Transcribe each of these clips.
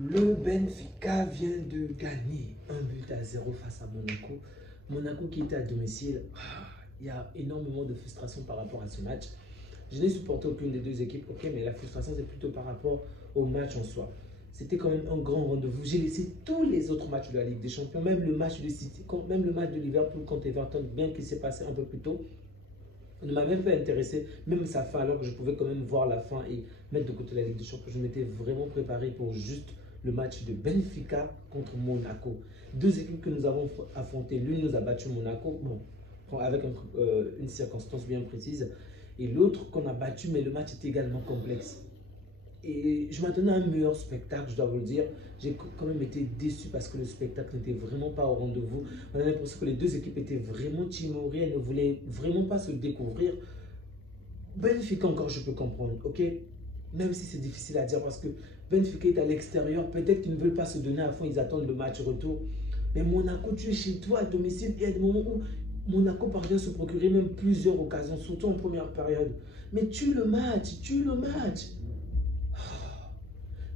Le Benfica vient de gagner 1 but à 0 face à Monaco. Monaco qui était à domicile. Il y a énormément de frustration par rapport à ce match. Je n'ai supporté aucune des deux équipes, ok, mais la frustration c'est plutôt par rapport au match en soi. C'était quand même un grand rendez-vous. J'ai laissé tous les autres matchs de la Ligue des Champions, même le match de City, même le match de Liverpool contre Everton, bien qu'il s'est passé un peu plus tôt, ne m'a même pas intéressé, même sa fin, alors que je pouvais quand même voir la fin et mettre de côté la Ligue des Champions. Je m'étais vraiment préparé pour juste le match de Benfica contre Monaco. Deux équipes que nous avons affrontées. L'une nous a battu Monaco, bon, avec une circonstance bien précise, et l'autre qu'on a battu, mais le match était également complexe. Et je m'attendais à un meilleur spectacle, je dois vous le dire. J'ai quand même été déçu parce que le spectacle n'était vraiment pas au rendez-vous. On a l'impression que les deux équipes étaient vraiment timorées, elles ne voulaient vraiment pas se découvrir. Benfica encore, je peux comprendre, ok? Même si c'est difficile à dire parce que Benfica est à l'extérieur, peut-être qu'ils ne veulent pas se donner à fond, ils attendent le match retour. Mais Monaco, tu es chez toi à domicile, et il y a des moments où Monaco parvient à se procurer même plusieurs occasions, surtout en première période. Mais tue le match, tue le match.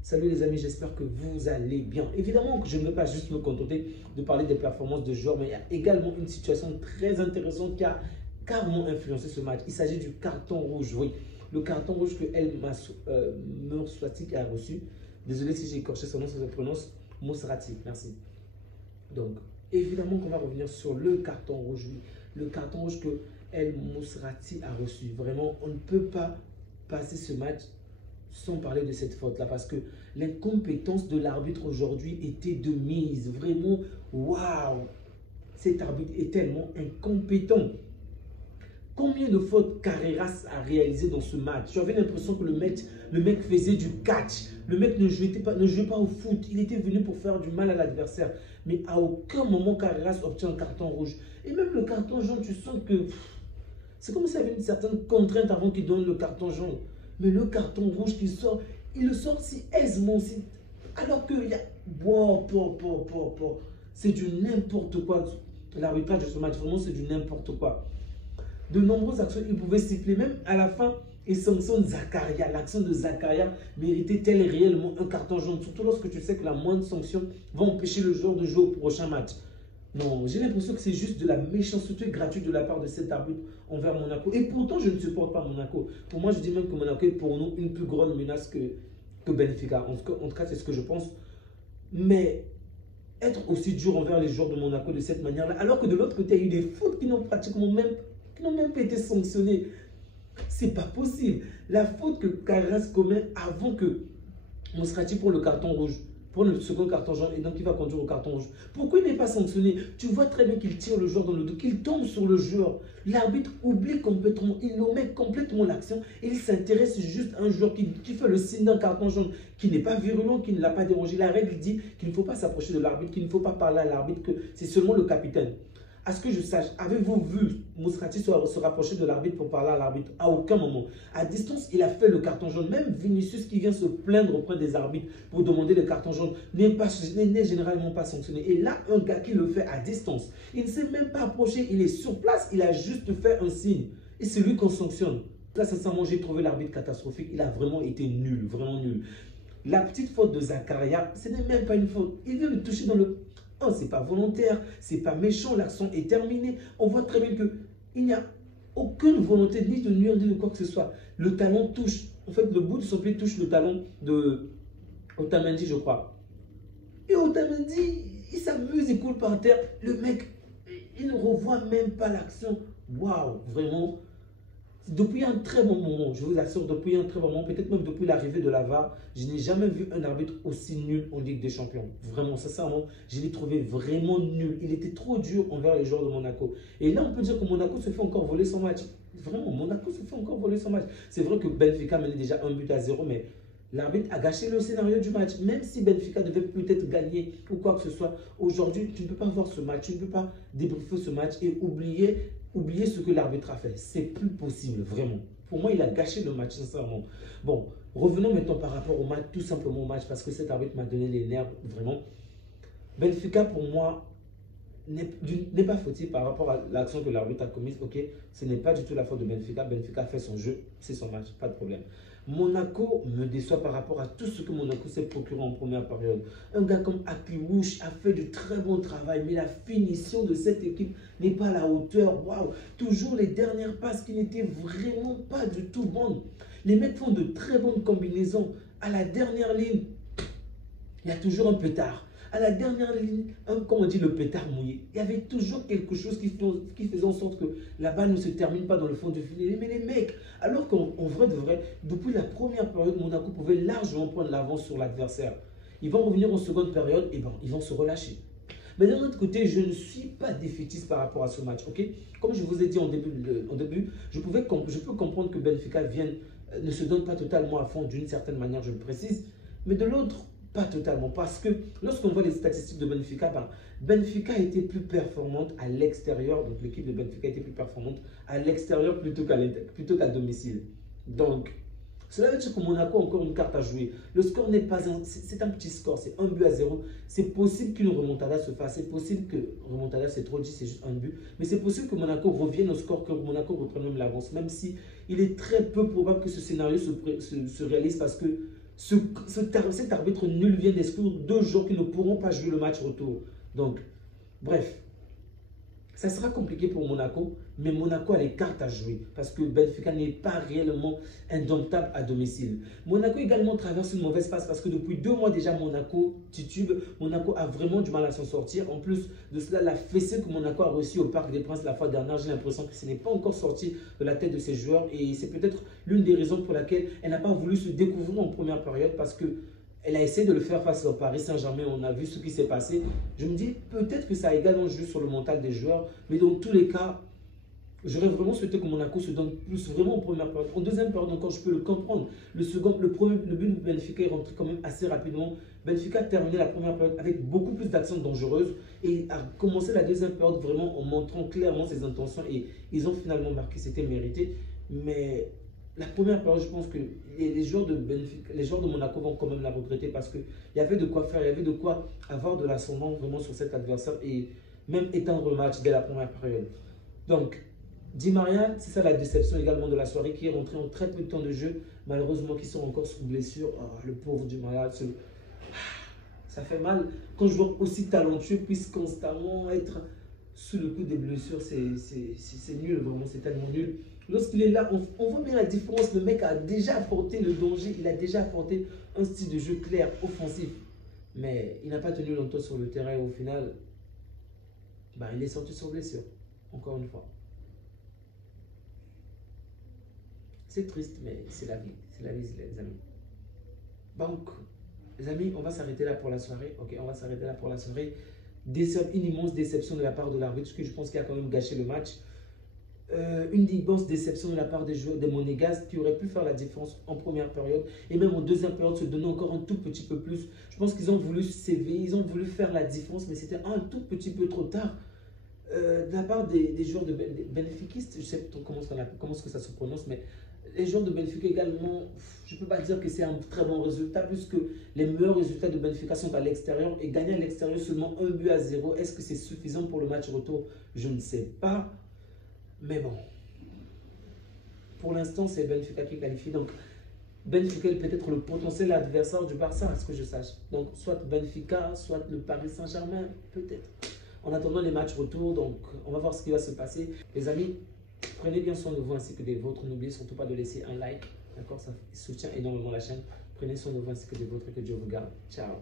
Salut les amis, j'espère que vous allez bien. Évidemment que je ne vais pas juste me contenter de parler des performances de joueurs, mais il y a également une situation très intéressante qui a carrément influencé ce match. Il s'agit du carton rouge, oui. Le carton rouge que El Mousrati a reçu. Désolé si j'ai écorché son nom, ça se prononce Mousrati, merci. Donc, évidemment qu'on va revenir sur le carton rouge, oui. Le carton rouge que El Mousrati a reçu. Vraiment, on ne peut pas passer ce match sans parler de cette faute-là, parce que l'incompétence de l'arbitre aujourd'hui était de mise. Vraiment, waouh! Cet arbitre est tellement incompétent. Combien de fautes Carreras a réalisées dans ce match? J'avais l'impression que le mec faisait du catch. Le mec ne jouait pas au foot. Il était venu pour faire du mal à l'adversaire. Mais à aucun moment Carreras obtient un carton rouge. Et même le carton jaune, tu sens que c'est comme s'il y avait une certaine contrainte avant qu'il donne le carton jaune. Mais le carton rouge qui sort, il le sort si aisément. Alors qu'il y a... C'est du n'importe quoi. L'arbitrage de ce match, vraiment, c'est du n'importe quoi. De nombreuses actions, il pouvait siffler. Même à la fin, il sanctionne Zakaria. L'action de Zakaria méritait-elle réellement un carton jaune? Surtout lorsque tu sais que la moindre sanction va empêcher le joueur de jouer au prochain match. Non, j'ai l'impression que c'est juste de la méchanceté gratuite de la part de cet arbitre envers Monaco. Et pourtant, je ne supporte pas Monaco. Pour moi, je dis même que Monaco est pour nous une plus grande menace que Benfica. En tout cas, c'est ce que je pense. Mais être aussi dur envers les joueurs de Monaco de cette manière-là, alors que de l'autre côté, il y a eu des fautes qui n'ont même pas été sanctionnées. C'est pas possible. La faute que Carras commet avant que Mousrati pour le carton rouge, pour le second carton jaune, et donc il va conduire au carton rouge. Pourquoi il n'est pas sanctionné? Tu vois très bien qu'il tire le joueur dans le dos, qu'il tombe sur le joueur. L'arbitre oublie complètement, il omet complètement l'action et il s'intéresse juste à un joueur qui fait le signe d'un carton jaune, qui n'est pas virulent, qui ne l'a pas dérangé. La règle dit qu'il ne faut pas s'approcher de l'arbitre, qu'il ne faut pas parler à l'arbitre, que c'est seulement le capitaine. À ce que je sache, avez-vous vu Mousrati se rapprocher de l'arbitre pour parler à l'arbitre? À aucun moment. À distance, il a fait le carton jaune. Même Vinicius qui vient se plaindre auprès des arbitres pour demander le carton jaune n'est généralement pas sanctionné. Et là, un gars qui le fait à distance, il ne s'est même pas approché, il est sur place, il a juste fait un signe. Et c'est lui qu'on sanctionne. Là, sincèrement, j'ai trouvé l'arbitre catastrophique. Il a vraiment été nul, vraiment nul. La petite faute de Zakaria, ce n'est même pas une faute. Il vient le toucher dans le... Oh, c'est pas volontaire, c'est pas méchant, l'action est terminée. On voit très bien qu'il n'y a aucune volonté ni de nuire ni de quoi que ce soit. Le talon touche, en fait, le bout de son pied touche le talon de Otamendi, je crois. Et Otamendi, il s'amuse, il coule par terre. Le mec, il ne revoit même pas l'action. Waouh, vraiment. Depuis un très bon moment, je vous assure, depuis un très bon moment, peut-être même depuis l'arrivée de la VAR, je n'ai jamais vu un arbitre aussi nul en Ligue des Champions. Vraiment, sincèrement, je l'ai trouvé vraiment nul. Il était trop dur envers les joueurs de Monaco. Et là, on peut dire que Monaco se fait encore voler son match. Vraiment, Monaco se fait encore voler son match. C'est vrai que Benfica menait déjà 1 but à 0, mais l'arbitre a gâché le scénario du match. Même si Benfica devait peut-être gagner ou quoi que ce soit, aujourd'hui, tu ne peux pas voir ce match, tu ne peux pas débriefer ce match et oublier ce que l'arbitre a fait. C'est plus possible, vraiment. Pour moi, il a gâché le match, sincèrement. Bon, revenons maintenant par rapport au match, tout simplement au match, parce que cet arbitre m'a donné les nerfs, vraiment. Benfica, pour moi, n'est pas fautif par rapport à l'action que l'arbitre a commise. Ok, ce n'est pas du tout la faute de Benfica. Benfica fait son jeu, c'est son match, pas de problème. Monaco me déçoit par rapport à tout ce que Monaco s'est procuré en première période. Un gars comme Akliouche a fait du très bon travail, mais la finition de cette équipe n'est pas à la hauteur. Waouh! Toujours les dernières passes qui n'étaient vraiment pas du tout bonnes. Les mecs font de très bonnes combinaisons. À la dernière ligne, il y a toujours un pétard. À la dernière ligne, comme on dit, le pétard mouillé. Il y avait toujours quelque chose qui faisait en sorte que la balle ne se termine pas dans le fond du filet. Mais les mecs, alors qu'en vrai de vrai, depuis la première période, Monaco pouvait largement prendre l'avance sur l'adversaire. Ils vont revenir en seconde période et ils vont se relâcher. Mais d'un autre côté, je ne suis pas défaitiste par rapport à ce match. Ok, comme je vous ai dit en début, je peux comprendre que Benfica ne se donne pas totalement à fond d'une certaine manière, je le précise. Mais de l'autre, pas totalement, parce que lorsqu'on voit les statistiques de Benfica, Benfica a été plus performante à l'extérieur, donc l'équipe de Benfica a été plus performante à l'extérieur plutôt qu'à domicile. Donc, cela veut dire que Monaco a encore une carte à jouer. Le score n'est pas c'est un petit score, c'est 1-0. C'est possible qu'une remontada se fasse, c'est possible que remontada c'est trop dit, c'est juste un but, mais c'est possible que Monaco revienne au score, que Monaco reprenne même l'avance, même si il est très peu probable que ce scénario se réalise parce que cet arbitre nul vient d'exclure 2 joueurs qui ne pourront pas jouer le match retour. Donc, bref, ça sera compliqué pour Monaco, mais Monaco a les cartes à jouer parce que Benfica n'est pas réellement indomptable à domicile. Monaco également traverse une mauvaise passe parce que depuis 2 mois déjà, Monaco titube. Monaco a vraiment du mal à s'en sortir. En plus de cela, la fessée que Monaco a reçue au Parc des Princes la fois dernière, j'ai l'impression que ce n'est pas encore sorti de la tête de ses joueurs et c'est peut-être l'une des raisons pour laquelle elle n'a pas voulu se découvrir en première période parce que elle a essayé de le faire face au Paris Saint-Germain. On a vu ce qui s'est passé. Je me dis peut-être que ça a également joué sur le mental des joueurs. Mais dans tous les cas, j'aurais vraiment souhaité que Monaco se donne plus vraiment en première période. En deuxième période encore, je peux le comprendre. Le but de Benfica est rentré quand même assez rapidement. Benfica a terminé la première période avec beaucoup plus d'actions dangereuses et a commencé la deuxième période vraiment en montrant clairement ses intentions. Et ils ont finalement marqué, c'était mérité. Mais la première période, je pense que les joueurs de Monaco vont quand même la regretter parce qu'il y avait de quoi faire, il y avait de quoi avoir de l'ascendant vraiment sur cet adversaire et même éteindre le match dès la première période. Donc, Di Maria, c'est ça la déception également de la soirée, qui est rentré en très peu de temps de jeu, malheureusement qui sont encore sous blessure. Oh, le pauvre Di Maria, ça fait mal quand je vois aussi talentueux puisse constamment être sous le coup des blessures. C'est nul, vraiment, c'est tellement nul. Lorsqu'il est là, on voit bien la différence. Le mec a déjà apporté le danger, il a déjà apporté un style de jeu clair, offensif. Mais il n'a pas tenu longtemps sur le terrain et au final, il est sorti sur blessure, encore une fois. C'est triste, mais c'est la vie. C'est la vie, les amis. Donc, les amis, on va s'arrêter là pour la soirée. Ok, on va s'arrêter là pour la soirée. Une immense déception de la part de l'arbitre, parce que je pense qu'il a quand même gâché le match. Une immense déception de la part des joueurs des Monégasques qui auraient pu faire la différence en première période et même en deuxième période se donner encore un tout petit peu plus. Je pense qu'ils ont voulu s'éveiller, ils ont voulu faire la différence, mais c'était un tout petit peu trop tard. De la part des joueurs de Benfiquistes, je ne sais pas comment ça se prononce, mais les joueurs de Benfica également, je ne peux pas dire que c'est un très bon résultat puisque les meilleurs résultats de Benfica sont à l'extérieur et gagner à l'extérieur seulement 1-0. Est-ce que c'est suffisant pour le match retour? Je ne sais pas. Mais bon, pour l'instant, c'est Benfica qui qualifie. Donc, Benfica est peut-être le potentiel adversaire du Barça, à ce que je sache. Donc, soit Benfica, soit le Paris Saint-Germain, peut-être. En attendant les matchs retour, donc on va voir ce qui va se passer. Les amis, prenez bien soin de vous ainsi que des vôtres. N'oubliez surtout pas de laisser un like. D'accord, ça soutient énormément la chaîne. Prenez soin de vous ainsi que des vôtres et que Dieu vous garde. Ciao.